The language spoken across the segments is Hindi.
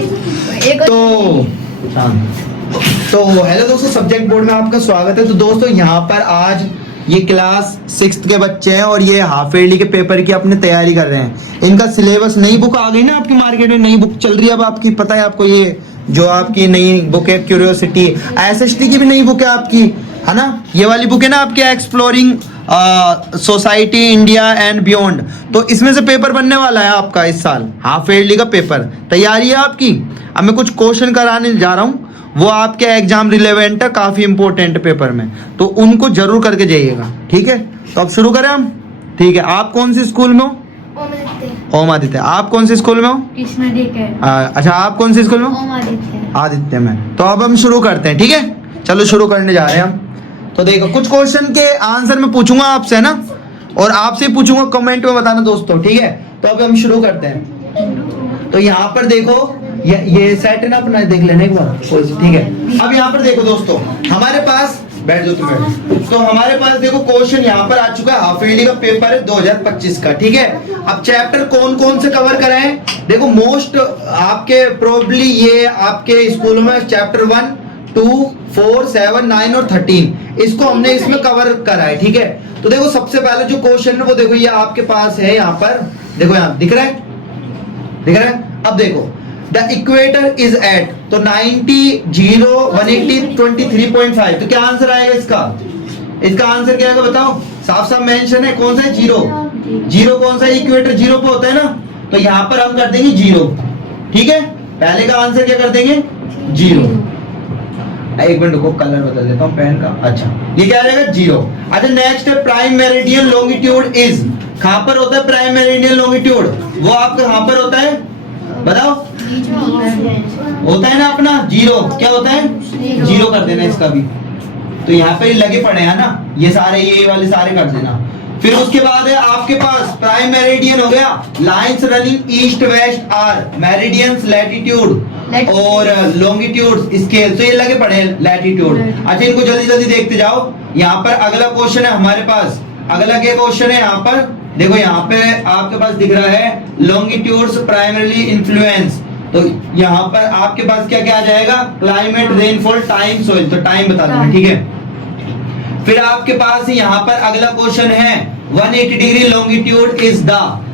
तो हेलो दोस्तों, सब्जेक्ट बोर्ड में आपका स्वागत है। तो दोस्तों यहाँ पर आज ये क्लास 6th के बच्चे हैं और ये हाफ ईयरली के पेपर की अपनी तैयारी कर रहे हैं। इनका सिलेबस, नई बुक आ गई ना आपकी मार्केट में, नई बुक चल रही है अब आपकी, पता है आपको? ये जो आपकी नई बुक है क्यूरियोसिटी, एसएसटी की भी नई बुक है आपकी, है ना? ये वाली बुक है ना आपकी, exploring society India and beyond. तो इसमें से पेपर बनने वाला है आपका इस साल, हाफ ईयरली का पेपर। तैयारी है आपकी? अब मैं कुछ क्वेश्चन कराने जा रहा हूँ, वो आपके एग्जाम रिलेवेंट है, काफी इंपॉर्टेंट पेपर में, तो उनको जरूर करके जाइएगा, ठीक है? तो अब शुरू करें हम, ठीक है? आप कौन सी स्कूल में हो? ओम आदित्य। आप कौन से स्कूल में हो? कृष्णा डे। अच्छा, आप कौन से स्कूल में हो? ओम आदित्य। आदित्य में। तो अब हम शुरू करते हैं, ठीक है? चलो शुरू करने जा रहे हैं हम। तो देखो, कुछ क्वेश्चन के आंसर मैं पूछूंगा आपसे, है ना? और आपसे पूछूंगा, कमेंट में बताना दोस्तों, ठीक है? तो अब हम शुरू करते हैं। तो यहाँ पर देखो, ये सेट है ना अपना, देख लेने एक बार, ठीक है? अब यहाँ पर देखो दोस्तों, हमारे पास, बैठ जाओ तुम, बैठ। तो हमारे पास देखो क्वेश्चन यहाँ पर आ चुका है, हाफ ईयरली का पेपर है 2025 का, ठीक है? अब चैप्टर कौन कौन से कवर कराए? देखो, मोस्ट आपके प्रोबेबली ये आपके स्कूलों में चैप्टर 1, 2, 4, 7, 9 और 13 इसको हमने इसमें कवर करा है, ठीक है? तो देखो, सबसे पहले जो क्वेश्चन है वो देखो, ये आपके पास है यहाँ पर, देखो यहाँ दिख रहा है, दिख रहा है? अब देखो, द इक्वेटर इज एट, तो 90, 0, 180, 23.5, तो क्या आंसर आएगा इसका? इसका आंसर क्या आएगा बताओ? साफ साफ मेंशन है, कौन सा है? 0। 0 कौन सा? इक्वेटर 0 पे होता है ना, तो यहाँ पर हम कर देंगे 0, ठीक है? पहले का आंसर क्या कर देंगे? 0। एक मिनट को कलर बदल देता हूँ पेन का। अच्छा, ये क्या आ जाएगा? 0। अच्छा, नेक्स्ट है प्राइम मेरिडियन लॉन्गिट्यूड इज, कहां पर होता है प्राइम मेरिडियन लॉन्गिट्यूड? वो आपका कहां पर होता है बताओ? होता है ना अपना 0, क्या होता है? 0 कर देना इसका भी, तो यहाँ पे लगे पड़े हैं ना ये सारे, ये वाले सारे कर देना। फिर उसके बाद है आपके पास प्राइम मेरिडियन हो गया, lines running east west are meridians latitude और लॉन्गिट्यूड स्केल, तो ये लगे पड़े हैं लैटिट्यूड। अच्छा, इनको जल्दी जल्दी देखते जाओ। यहाँ पर अगला क्वेश्चन है हमारे पास, अगला क्या क्वेश्चन है यहाँ पर? देखो यहाँ पे आपके पास दिख रहा है लॉन्गिट्यूड्स प्राइमरीली इन्फ्लुएंस, तो यहाँ पर आपके पास क्या क्या आ जाएगा? क्लाइमेट, रेनफॉल, टाइम, सोइल, तो टाइम बता दूंगा, ठीक है? फिर आपके पास यहाँ पर अगला क्वेश्चन है 180 डिग्री लॉन्गिट्यूड इज द,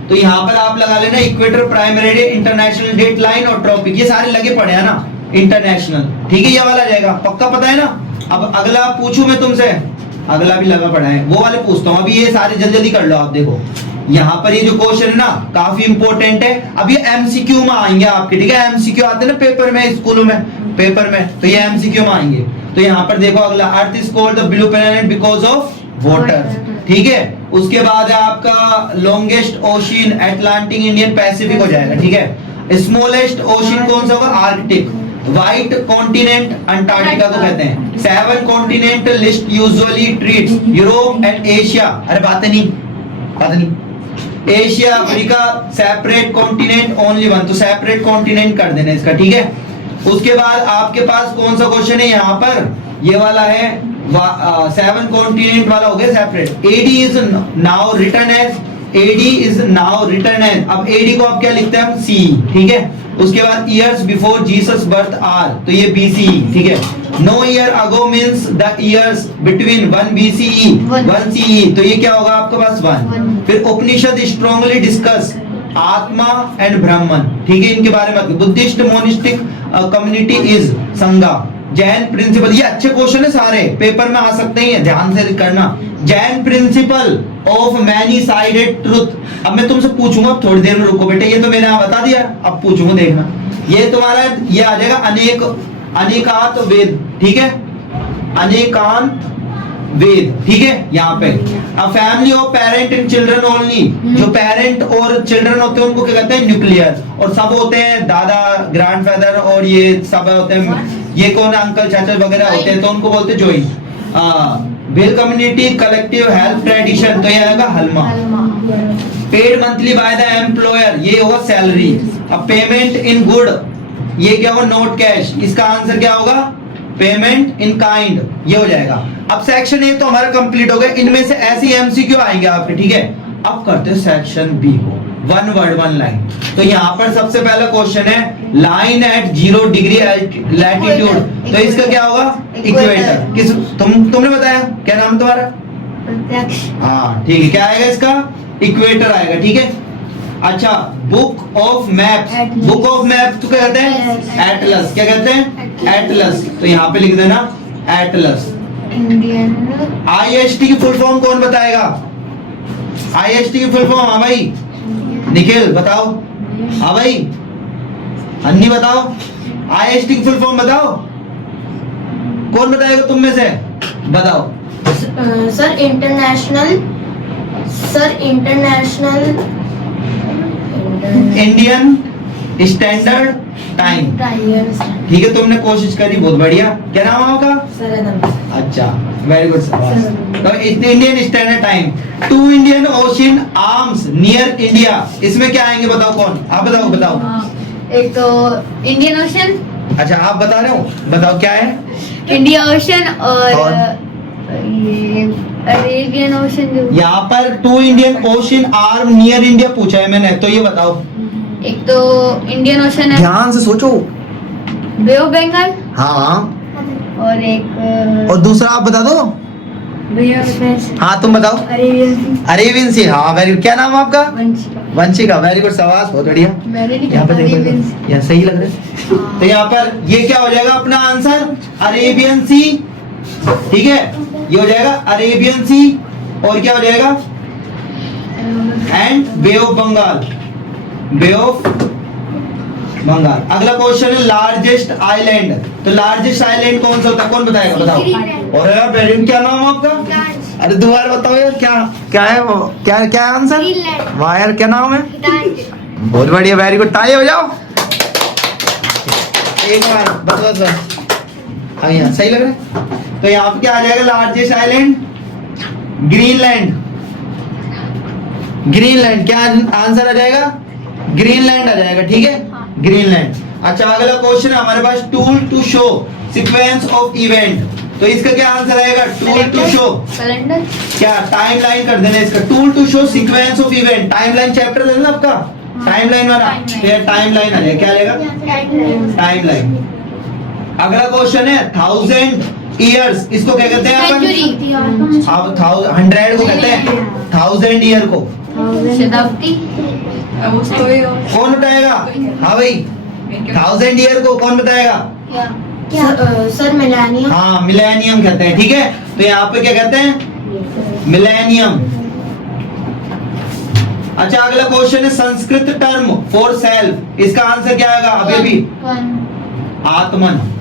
तो यहाँ पर आप लगा लेना equator, prime meridian, international date line और ट्रॉपिक, ये सारे लगे पड़े हैं ना इंटरनेशनल, ठीक है? ये वाला जाएगा, पक्का पता है ना? अब अगला पूछूं मैं तुमसे, अगला भी लगा पड़ा है, वो वाले पूछता हूँ। अभी ये सारे जल्दी जल्दी कर लो आप। देखो यहाँ पर ये जो क्वेश्चन है ना, काफी इंपॉर्टेंट है। अब ये एमसीक्यू में आएंगे आपके, ठीक है? एमसीक्यू आते हैं ना पेपर में, स्कूलों में पेपर में, तो ये एमसीक्यू में आएंगे। तो यहाँ पर देखो अगला, earth is called the blue planet because of water, ठीक है? उसके बाद है आपका longest ocean, Atlantic, Indian, Pacific हो जाएगा, ठीक है? स्मॉलेस्ट ओशियन कौन सा होगा? आर्कटिक। व्हाइट कॉन्टिनेंट अंटार्कटिका को कहते हैं। 7 continent list usually treats Europe and Asia, अरे बातें नहीं, बात नहीं, Asia, Africa separate continent only 1, तो सेपरेट कॉन्टिनेंट कर देना इसका, ठीक है? उसके बाद आपके पास कौन सा क्वेश्चन है यहाँ पर? ये वाला है 7 कॉन्टिनेंट वाला हो गया separate. AD is now written as, AD is now written as, अब एडी को आप क्या लिखते हैं हम? सी, ठीक है? उसके बाद years before Jesus birth are, तो ये बीसी, ठीक है? No year ago means the years between 1 BCE 1 CE, तो ये क्या होगा आपके पास? 1। फिर Upanishad strongly discuss atma and Brahman, ठीक है? इनके बारे में। बुद्धिस्ट मोनिस्टिक कम्युनिटी इज संघा। जैन प्रिंसिपल, ये अच्छे क्वेश्चन है सारे, पेपर में आ सकते हैं, ध्यान से करना। Jain principle of many sided truth, अब मैं तुमसे पूछूंगा, थोड़ी देर में रुको बेटे, ये तो मैंने बता दिया, अब पूछूंगा, देखना। ये तुम्हारा ये आ जाएगा अनेकांत वेद, ठीक है? अनेकांत वेद, ठीक है? यहाँ पे a family of parent and children only, जो पेरेंट और चिल्ड्रन होते हैं उनको क्या कहते हैं? न्यूक्लियर। और सब होते हैं दादा, ग्रैंडफादर, और ये सब होते हैं, ये कौन है? अंकल, चाचा वगैरह होते हैं, तो उनको बोलते हैं joint. Well community collective health tradition, तो ये आएगा हलमा। Paid monthly by the employer, ये होगा सैलरी। अब पेमेंट इन गुड, ये क्या होगा? नोट कैश, इसका आंसर क्या होगा? पेमेंट इन काइंड, ये हो जाएगा। अब सेक्शन ए तो हमारा कंप्लीट हो गया, इनमें से ऐसी एमसीक्यू आएंगे आपके, ठीक है? अब करते हैं सेक्शन बी को, 1 वर्ड 1 लाइन। तो यहाँ पर सबसे पहला क्वेश्चन है लाइन एट 0 डिग्री लैटिट्यूड, तो इसका क्या होगा? इक्वेटर। किस तुमने बताया क्या नाम तुम्हारा? प्रत्यक्ष। हाँ ठीक है, क्या आएगा इसका? इक्वेटर आएगा, ठीक है। अच्छा, book of map, book of map तो क्या कहते हैं? एटलस। क्या कहते हैं? एटलस। तो यहाँ पे लिख देना एटलस। इंडियन आईएसटी की फुल फॉर्म कौन बताएगा? आईएसटी की फुल फॉर्म, हाँ भाई निखिल बताओ। हाँ भाई अन्नी बताओ, आईएसटी की फुल फॉर्म बताओ। कौन बताएगा तुम में से? बताओ। Sir international Indian standard time. ठीक है, तुमने कोशिश करी, बहुत बढ़िया। क्या नाम है आपका? अच्छा, वेरी गुड। तो Indian standard time. 2 Indian ocean arms near India, इसमें क्या आएंगे? बताओ कौन? आप बताओ। एक तो इंडियन ओशन। अच्छा आप बता रहे हो, बताओ क्या है? इंडिया ओशन और ये अरेबियन ओशन जो। यहाँ पर 2 Indian ocean arm near India पूछा है मैंने, तो ये बताओ। एक तो इंडियन ओशन है, ध्यान से सोचो। बे ऑफ बंगाल। हाँ, और एक और दूसरा आप बता दो। भैया बताएं। हाँ तुम बताओ। अरेबियन सी। अरेबियन सी, हाँ वेरी गुड। क्या नाम है आपका? वंशिका। वंशिका, वेरी गुड, शाबाश, बहुत बढ़िया। मैंने नहीं यहाँ कहा पर अरेबियन सी। देखो, यहाँ सही लग रहा है। तो यहाँ पर ये क्या हो जाएगा अपना आंसर? अरेबियन सी। ठीक है, ये हो जाएगा अरेबियन सी, और क्या हो जाएगा? And bay of Bengal, bay of Bengal. अगला क्वेश्चन है लार्जेस्ट आइलैंड। तो लार्जेस्ट आइलैंड कौन सा होता है? कौन बताएगा? बताओ। और यार वेरी गुड, क्या नाम है आपका? अरे दोबारा बताओ यार, क्या है वो? क्या है आंसर? वाह यार, क्या नाम है? बहुत बढ़िया, वेरी गुड, ताली हो जाओ एक बार, बस। हाँ यहाँ सही लग रहा है। तो यहाँ पे क्या आ जाएगा? Largest island Greenland. ग्रीनलैंड क्या आंसर आ जाएगा? ग्रीनलैंड आ जाएगा, ठीक है, ग्रीनलैंड। अच्छा अगला क्वेश्चन है हमारे पास, tool to show sequence of event. तो इसका क्या आंसर आएगा? Tool to show calendar. क्या टाइमलाइन कर देना इसका? Tool to show sequence of event. Timeline chapter है ना आपका, टाइमलाइन वाला, टाइमलाइन आ जाएगा। क्या आएगा? टाइमलाइन। अगला क्वेश्चन है 1000 ईयर्स, इसको क्या कहते हैं अपन? 100 को कहते हैं 1000 ईयर को। शताब्दी। कौन बताएगा? हाँ भाई 1000 ईयर को कौन बताएगा? Sir millennium. हाँ मिलेनियम कहते हैं, ठीक है। तो यहाँ पे क्या कहते हैं? मिलेनियम। अच्छा अगला क्वेश्चन है संस्कृत टर्म फॉर सेल्फ, इसका आंसर क्या आएगा? अभी भी आत्मन।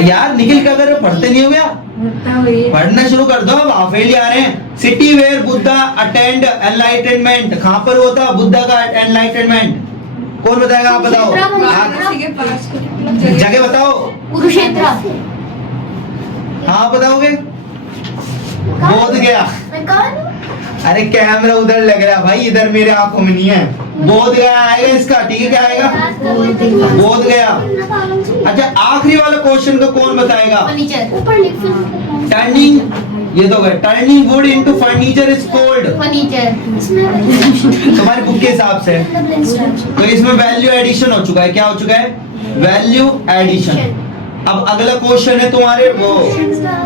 यार निखिल क्या कर रहे हो? पढ़ते नहीं हो गया? पढ़ना शुरू कर दो, आप फेल आ रहे हैं। City where Buddha attend enlightenment, कहां पर हुआ था बुद्धा का एनलाइटनमेंट? कौन बताएगा? आप बताओ, जगह बताओ। कुरुक्षेत्र। हाँ बताओगे? बोध गया। अरे कैमरा उधर लग रहा है भाई, इधर मेरे आंखों में नहीं है। बोध गया आएगा इसका, ठीक है। क्या आएगा? बोध गया। अच्छा आखिरी वाला क्वेश्चन को कौन बताएगा? टर्निंग, ये तो गए, turning would into furniture is called furniture. तुम्हारी बुक के हिसाब से। तो इसमें वैल्यू एडिशन हो चुका है। क्या हो चुका है? Value addition. अब अगला क्वेश्चन है तुम्हारे वो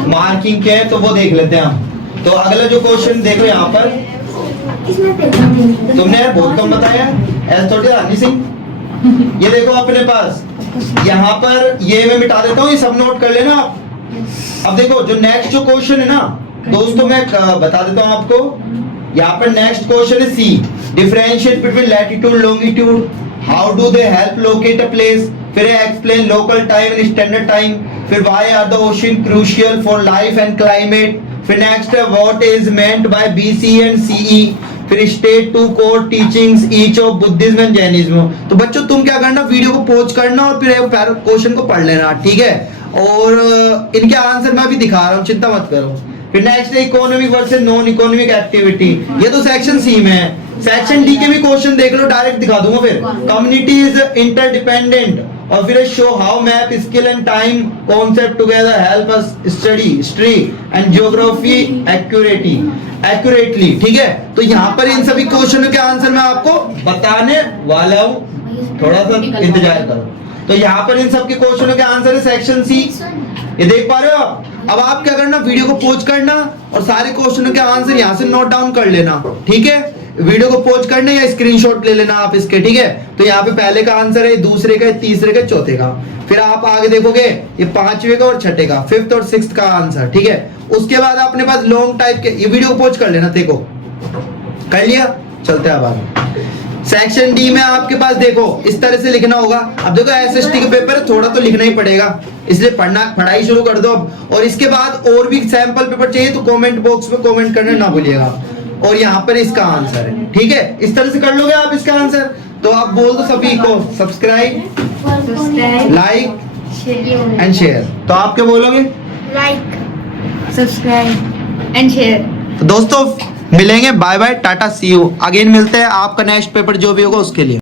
मार्किंग के, तो वो देख लेते हैं हम। तो अगला जो क्वेश्चन देखो यहाँ पर, तुमने यार बहुत कम बताया, ऐसा थोड़ी रानी सिंह। ये देखो अपने पास, यहाँ पर ये मैं मिटा देता हूँ, ये सब नोट कर लेना आप। अब देखो जो नेक्स्ट जो क्वेश्चन है ना दोस्तों, मैं बता देता हूँ आपको। यहाँ पर नेक्स्ट क्वेश्चन है C, differentiate between latitude longitude, how do they help locate a place, फिर explain local time and standard time, फिर why are the ocean crucial for life and climate, फिर नेक्स्ट है what is meant by BC and CE, फिर state two core teachings each of Buddhism and Jainism. तो बच्चों तुम क्या करना, वीडियो को पॉज करना और फिर क्वेश्चन को पढ़ लेना, ठीक है। और इनके आंसर मैं भी दिखा रहा हूँ, चिंता मत करो। फिर नेक्स्ट है economic versus non economic activity, ये तो सेक्शन सी में है। सेक्शन डी के भी क्वेश्चन देख लो, डायरेक्ट दिखा दूंगा। फिर कम्युनिटी इज इंटरडिपेंडेंट, और फिर show how map skill and time concept together help us study history and geography accurately, ठीक है। तो यहाँ पर इन सभी क्वेश्चनों के आंसर मैं आपको बताने वाला हूँ। थोड़ा सा इंतजार करो। तो यहाँ पर इन सबके क्वेश्चनों के आंसर है सेक्शन सी, ये देख पा रहे हो आप। अब आप क्या करना, वीडियो को पॉज करना और सारे क्वेश्चनों के आंसर यहाँ से नोट डाउन कर लेना, ठीक है। वीडियो को पॉज करना या स्क्रीनशॉट ले लेना आप इसके, ठीक है। तो यहाँ पे पहले का आंसर है, दूसरे का, तीसरे का, चौथे का। फिर आप आगे देखोगे ये पांचवे का और छठे का, फिफ्थ और सिक्स्थ का आंसर, ठीक है। उसके बाद अपने पास लॉन्ग टाइप के, ये वीडियो को पॉज कर लेना, देखो कर लिया। चलते हैं अब आगे। सेक्शन डी में आपके पास देखो इस तरह से लिखना होगा। अब देखो एसएसटी का पेपर है, थोड़ा तो लिखना ही पड़ेगा, इसलिए पढ़ाई शुरू कर दो अब। और इसके बाद और भी सैंपल पेपर चाहिए तो कमेंट बॉक्स में कमेंट करना ना भूलिएगा। और यहाँ पर इसका आंसर है, ठीक है। इस तरह से कर लोगे आप इसका आंसर, तो आप बोल दो सभी को सब्सक्राइब, लाइक एंड शेयर। तो आप क्या बोलोगे? Like, subscribe and share. तो दोस्तों मिलेंगे, bye bye, tata, see you. Again मिलते हैं आपका नेक्स्ट पेपर जो भी होगा उसके लिए।